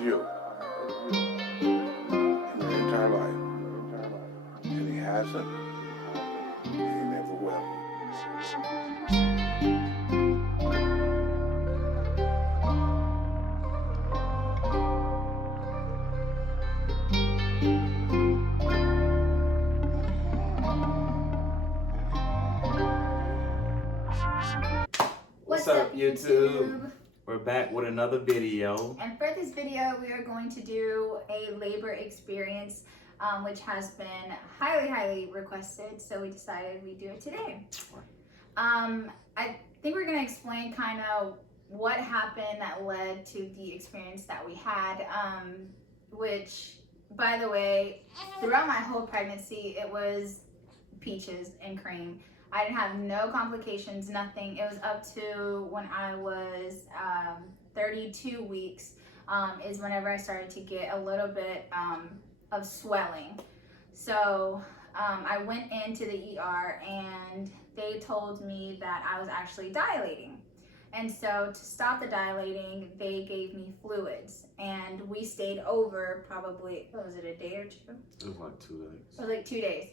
you in your entire life. And he hasn't, and he never will. What's up, YouTube? We're back with another video. And for this video, we are going to do a labor experience, which has been highly requested. So we decided we'd do it today. I think we're going to explain kind of what happened that led to the experience that we had, which, by the way, throughout my whole pregnancy, it was peaches and cream. I didn't have no complications, nothing. It was up to when I was 32 weeks is whenever I started to get a little bit of swelling. So I went into the ER and they told me that I was actually dilating. And so to stop the dilating, they gave me fluids. And we stayed over probably, what was it, a day or two? It was like 2 days. It was like 2 days.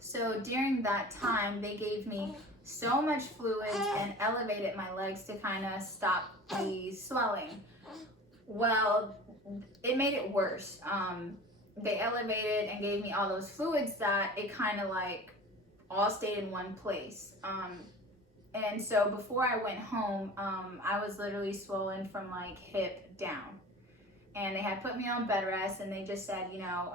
So during that time, they gave me so much fluids and elevated my legs to kind of stop the swelling. Well, it made it worse. They elevated and gave me all those fluids that it kind of like all stayed in one place. And so before I went home, I was literally swollen from like hip down. And they had put me on bed rest and they just said, you know,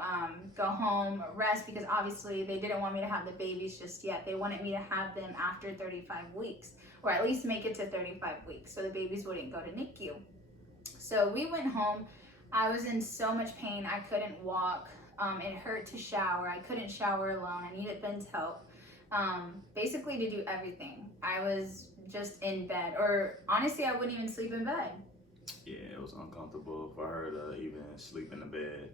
go home, rest, because obviously they didn't want me to have the babies just yet. They wanted me to have them after 35 weeks, or at least make it to 35 weeks so the babies wouldn't go to NICU. So we went home. I was in so much pain. I couldn't walk. It hurt to shower. I couldn't shower alone. I needed Ben's help. Basically to do everything. I was just in bed, or honestly, I wouldn't even sleep in bed. Yeah, it was uncomfortable for her to even sleep in the bed.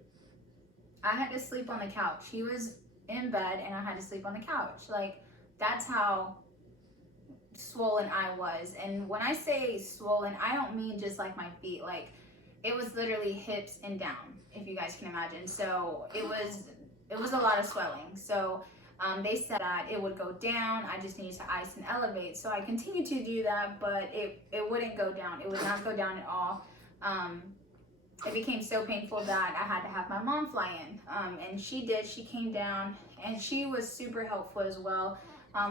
I had to sleep on the couch. He was in bed and I had to sleep on the couch. Like, that's how swollen I was. And when I say swollen, I don't mean just like my feet. Like, it was literally hips and down, if you guys can imagine. So it was a lot of swelling. So they said that it would go down. I just needed to ice and elevate. So I continued to do that, but it wouldn't go down. It would not go down at all. It became so painful that I had to have my mom fly in. And she did. She came down and she was super helpful as well.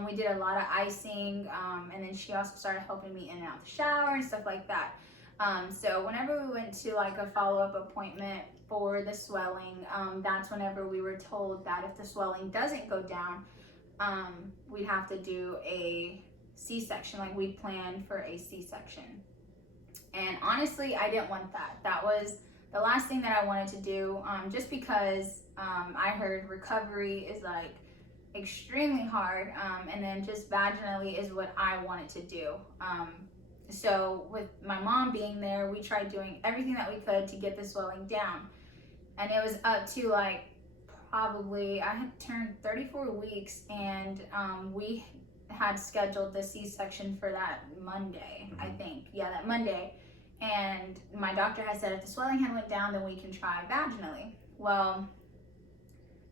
We did a lot of icing, and then she also started helping me in and out the shower and stuff like that. So whenever we went to like a follow-up appointment for the swelling, that's whenever we were told that if the swelling doesn't go down, we'd have to do a C-section. Like, we planned for a C-section. And honestly, I didn't want that. That was the last thing that I wanted to do, just because I heard recovery is like extremely hard, and then just vaginally is what I wanted to do. So with my mom being there, we tried doing everything that we could to get the swelling down. And it was up to like probably, I had turned 34 weeks and we had scheduled the C-section for that Monday, I think. Yeah, that Monday. And my doctor had said if the swelling had went down, then we can try vaginally. Well,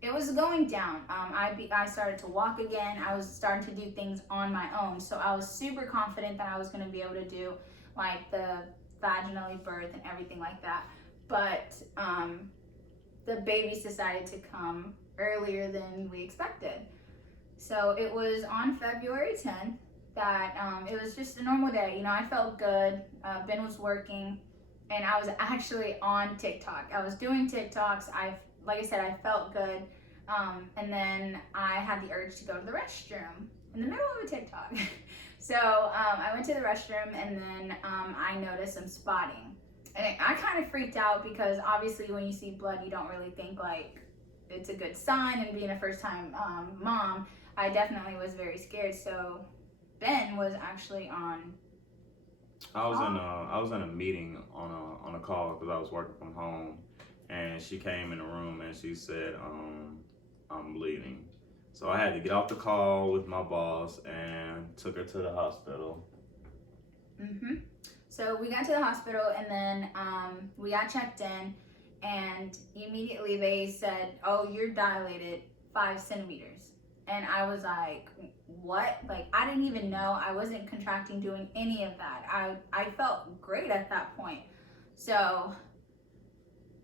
it was going down. I started to walk again. I was starting to do things on my own. So I was super confident that I was going to be able to do like the vaginally birth and everything like that. But the babies decided to come earlier than we expected. So it was on February 10th that it was just a normal day. You know, I felt good. Ben was working and I was actually on TikTok. I was doing TikToks. Like I said, I felt good. And then I had the urge to go to the restroom in the middle of a TikTok. So I went to the restroom and then I noticed some spotting. And I kind of freaked out because obviously when you see blood, you don't really think like it's a good sign. And being a first time mom, I definitely was very scared. So Ben was actually on. I was in a meeting on a call because I was working from home, and she came in the room and she said, I'm bleeding. So I had to get off the call with my boss and took her to the hospital. So we got to the hospital, and then we got checked in, and immediately they said, "Oh, you're dilated 5 centimeters." And I was like, "What?" Like, I didn't even know. I wasn't contracting, doing any of that. I felt great at that point. So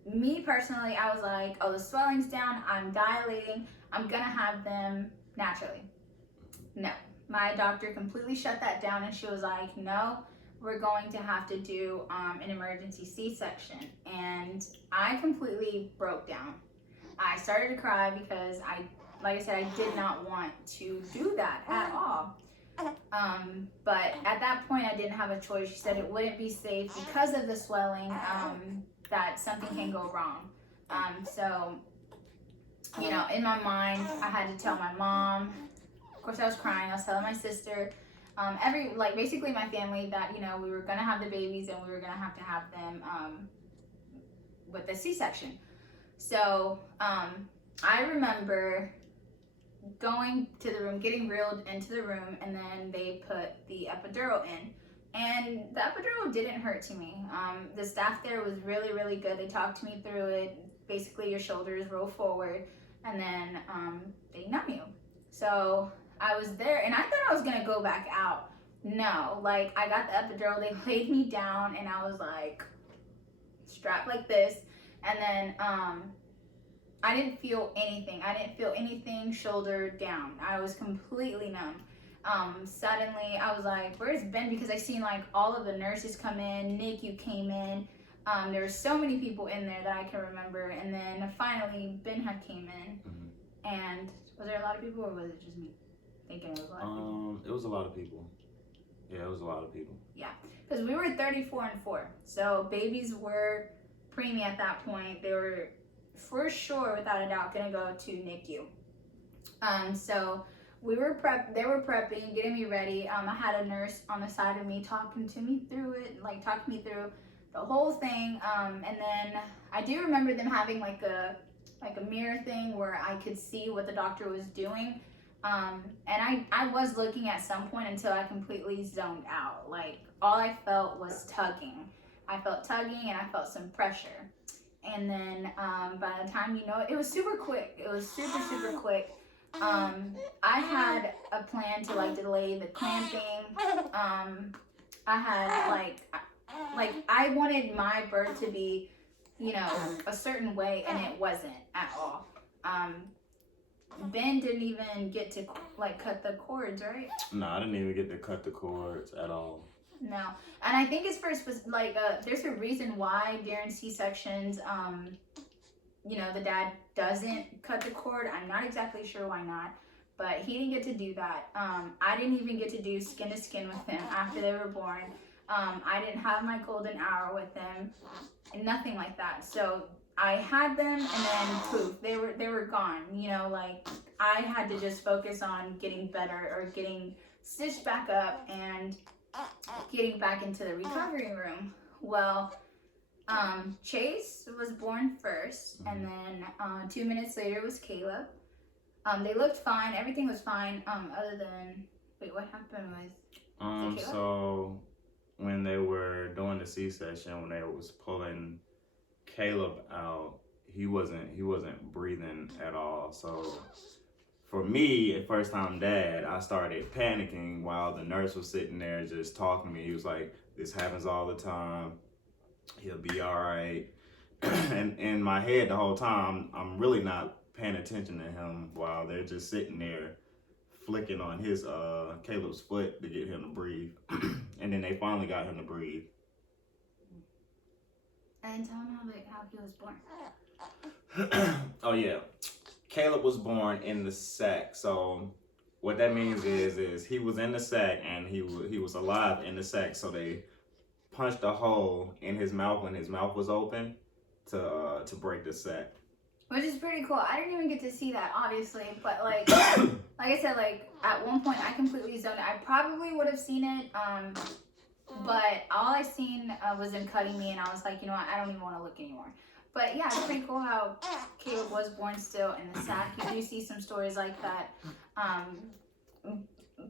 me personally, I was like, "Oh, the swelling's down. I'm dilating. I'm gonna have them naturally." No, my doctor completely shut that down, and she was like, "No, we're going to have to do an emergency C-section." And I completely broke down. I started to cry because like I said, I did not want to do that at all. But at that point, I didn't have a choice. She said it wouldn't be safe because of the swelling, that something can go wrong. So, you know, in my mind, I had to tell my mom. Of course, I was crying. I was telling my sister, basically my family, that, you know, we were gonna have the babies and we were gonna have to have them with the C-section. So I remember going to the room, getting reeled into the room, and then they put the epidural in. And the epidural didn't hurt to me. The staff there was really, really good. They talked me through it. Basically, your shoulders roll forward, and then they numb you. So I was there, and I thought I was gonna go back out. No, like, I got the epidural, they laid me down, and I was like strapped like this, and then I didn't feel anything. I didn't feel anything shoulder down. I was completely numb. Suddenly I was like, "Where's Ben?" Because I seen like all of the nurses come in, NICU came in. There were so many people in there that I can remember, and then finally Ben had came in. And was there a lot of people, or was it just me thinking it was a lot of people? It was a lot of people. Yeah, it was a lot of people. Yeah, because we were 34 and 4, so babies were preemie at that point. They were for sure, without a doubt, gonna go to NICU. So we were they were prepping, getting me ready. I had a nurse on the side of me talking to me through it, like talking me through the whole thing. And then I do remember them having like a mirror thing where I could see what the doctor was doing. And I was looking at some point until I completely zoned out. Like, all I felt was tugging. I felt tugging and I felt some pressure. And then by the time you know it, it was super quick. It was super, super quick. I had a plan to like delay the clamping. I had like I wanted my birth to be, you know, a certain way, and it wasn't at all. Ben didn't even get to like cut the cords, right? No, I didn't even get to cut the cords at all. No, and I think it's for like there's a reason why during C-sections, you know, the dad doesn't cut the cord. I'm not exactly sure why not, but he didn't get to do that. I didn't even get to do skin to skin with them after they were born. I didn't have my golden hour with them, and nothing like that. So I had them, and then poof, they were gone. You know, like, I had to just focus on getting better, or getting stitched back up and getting back into the recovery room. Well, Chase was born first, and then 2 minutes later was Caleb. They looked fine. Everything was fine. Other than, wait, what happened with Caleb? So when they were doing the C-section, when they was pulling Caleb out, he wasn't breathing at all. So for me, at first time dad, I started panicking while the nurse was sitting there just talking to me. He was like, "This happens all the time. He'll be all right." And in my head the whole time, I'm really not paying attention to him while they're just sitting there flicking on his Caleb's foot to get him to breathe. And then they finally got him to breathe. And tell him how he was born. Oh yeah, Caleb was born in the sac. So what that means is he was in the sac, and he was alive in the sac. So they punched a hole in his mouth when his mouth was open to break the sac. Which is pretty cool. I didn't even get to see that, obviously, but like I said, like, at one point I completely zoned out. I probably would have seen it, but all I seen was them cutting me, and I was like, you know what, I don't even want to look anymore. But yeah, it's pretty cool how Caleb was born still in the sac. You do see some stories like that.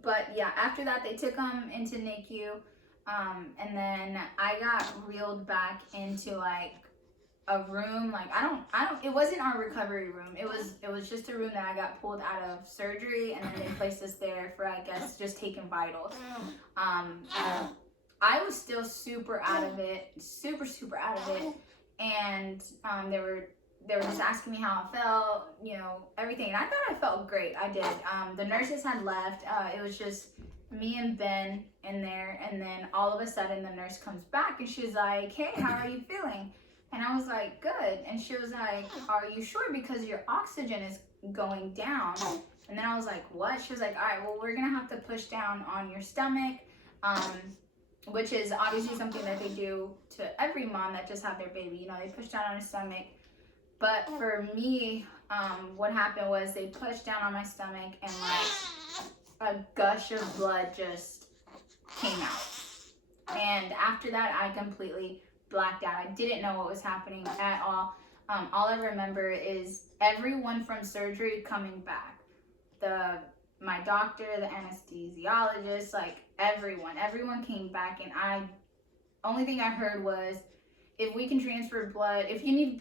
But yeah, after that they took him into NICU. And then I got reeled back into like a room. Like it wasn't our recovery room. It was just a room that I got pulled out of surgery, and then they placed us there for, I guess, just taking vitals. I was still super out of it, super out of it. And they were just asking me how I felt, you know, everything. And I thought I felt great. I did. The nurses had left. It was just me and Ben in there. And then all of a sudden the nurse comes back and she's like, "Hey, how are you feeling?" And I was like, "Good." And she was like, "Are you sure? Because your oxygen is going down." And then I was like, "What?" She was like, "All right, well, we're going to have to push down on your stomach." Which is obviously something that they do to every mom that just had their baby. You know, they push down on her stomach. But for me, what happened was they pushed down on my stomach and like a gush of blood just came out. And after that, I completely blacked out. I didn't know what was happening at all. All I remember is everyone from surgery coming back. My doctor, the anesthesiologist, like everyone came back, and only thing I heard was, "If we can transfer blood, if you need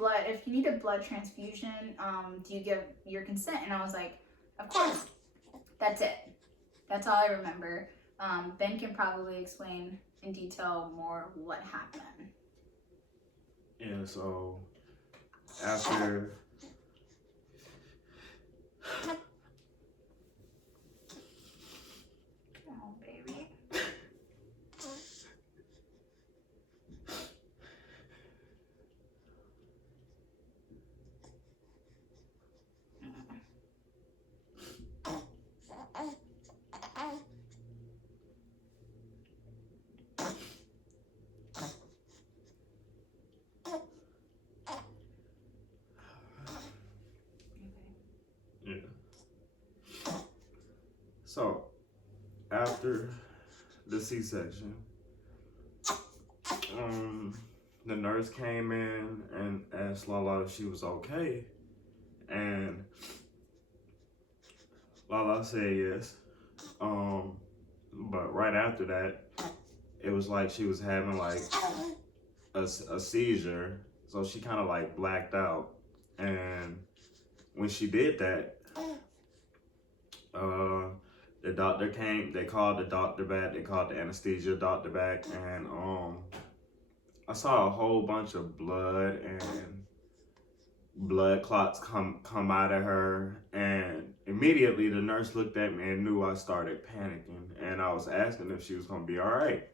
a blood transfusion, do you give your consent?" And I was like, "Of course." That's it. That's all I remember. Ben can probably explain in detail more what happened. Yeah, so after Oh, baby. yeah. So after the C-section, the nurse came in and asked Lala if she was okay, and Lala said yes. But right after that, it was like she was having like a seizure, so she kind of like blacked out. And when she did that, the doctor came. They called the doctor back. They called the anesthesia doctor back, and I saw a whole bunch of blood and blood clots come out of her. And immediately the nurse looked at me and knew I started panicking. And I was asking if she was gonna be all right.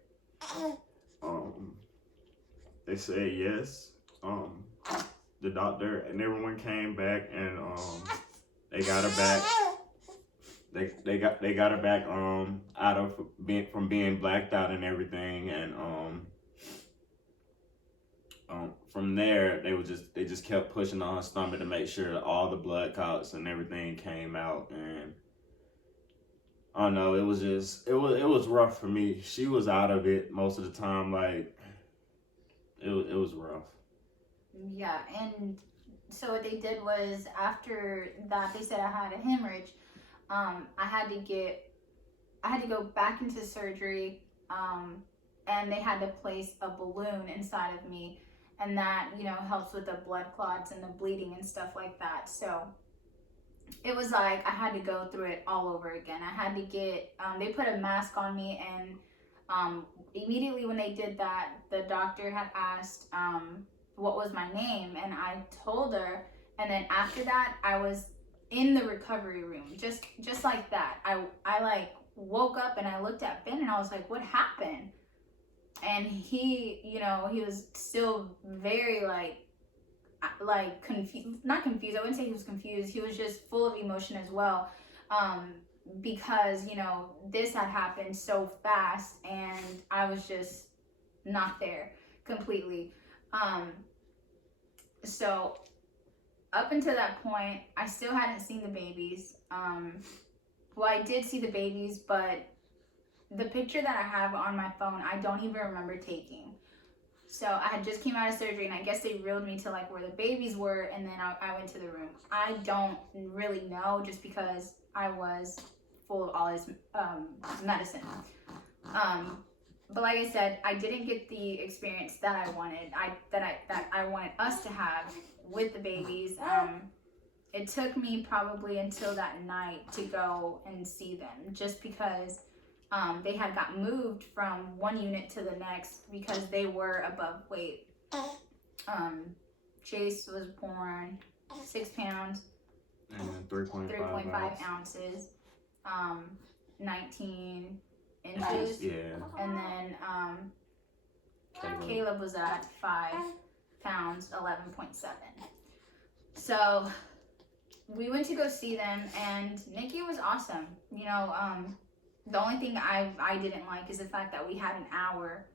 They said yes. The doctor and everyone came back, and they got her back. They got her back out of from being blacked out and everything, and from there they just kept pushing on her stomach to make sure that all the blood clots and everything came out. And I don't know, it was rough for me. She was out of it most of the time. Like it was rough. Yeah, and so what they did was, after that, they said I had a hemorrhage. I had to go back into surgery, and they had to place a balloon inside of me, and that, you know, helps with the blood clots and the bleeding and stuff like that. So it was like I had to go through it all over again. I had to get, they put a mask on me, and immediately when they did that, the doctor had asked what was my name, and I told her. And then after that, I was in the recovery room, just like that. I like woke up and I looked at Ben and I was like, "What happened?" And he, you know, he was still very like confused, not confused. I wouldn't say he was confused. He was just full of emotion as well, because, you know, this had happened so fast and I was just not there completely. So up until that point, I still hadn't seen the babies. Well, I did see the babies, but the picture that I have on my phone, I don't even remember taking. So I had just came out of surgery, and I guess they reeled me to like where the babies were, and then I went to the room. I don't really know, just because I was full of all his medicine. but like I said, I didn't get the experience that I wanted. That I wanted us to have with the babies. It took me probably until that night to go and see them, just because they had got moved from one unit to the next because they were above weight. Chase was born 6 pounds, And 3.5 ounces, 19 inches, Yeah. and then Caleb. Caleb was at 5 pounds, 11.7. So we went to go see them, and Nikki was awesome. You know, the only thing I didn't like is the fact that we had an hour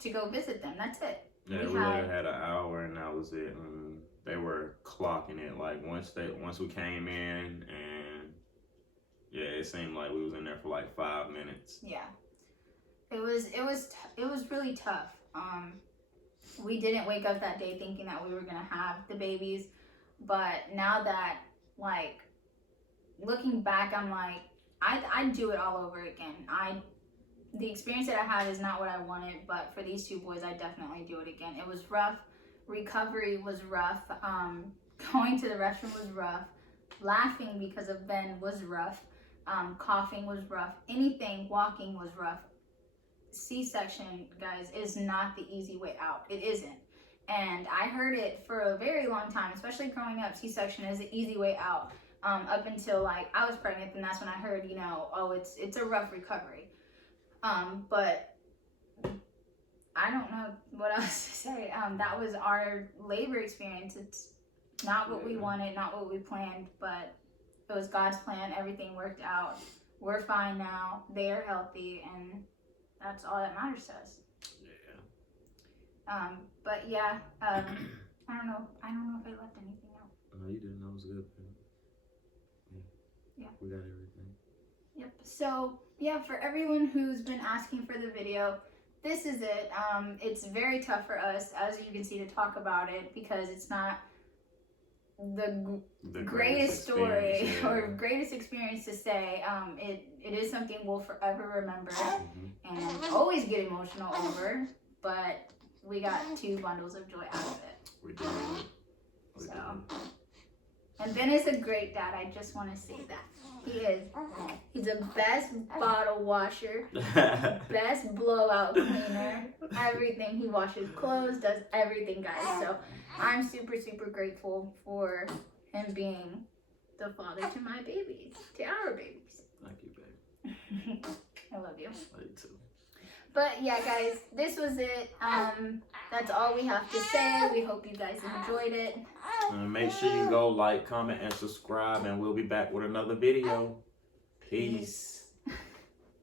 to go visit them. That's it. Yeah, we literally had an hour, and that was it. And they were clocking it. Like once we came in, and yeah, it seemed like we was in there for like 5 minutes. Yeah, it was really tough. We didn't wake up that day thinking that we were gonna have the babies, but now that, like, looking back, I'm like, I'd do it all over again. The experience that I had is not what I wanted, but for these 2 boys, I definitely do it again. It was rough. Recovery was rough. Going to the restroom was rough. Laughing because of Ben was rough. Coughing was rough. Anything, walking was rough. C-section, guys, is not the easy way out. It isn't. And I heard it for a very long time, especially growing up. C-section is the easy way out. Up until, like, I was pregnant, and that's when I heard, you know, oh, it's a rough recovery. But I don't know what else to say. That was our labor experience. It's not what we wanted, not what we planned, but it was God's plan. Everything worked out. We're fine now. They are healthy, and that's all that matters to us. Yeah. But yeah, I don't know if I left anything out. No, you didn't. That was good. Yeah. We got everything. Yep. So yeah, for everyone who's been asking for the video, this is it. It's very tough for us, as you can see, to talk about it because it's not the greatest story or greatest experience to say. It is something we'll forever remember and always get emotional over, but we got 2 bundles of joy out of it. We did. So, and Ben is a great dad. I just want to say that. He is. He's the best bottle washer, best blowout cleaner, everything. He washes clothes, does everything, guys. So I'm super, super grateful for him being the father to my babies, to our babies. Thank you, baby. I love you. I do too. But yeah, guys, this was it. That's all we have to say. We hope you guys enjoyed it. Make sure you go like, comment, and subscribe, and we'll be back with another video. Peace.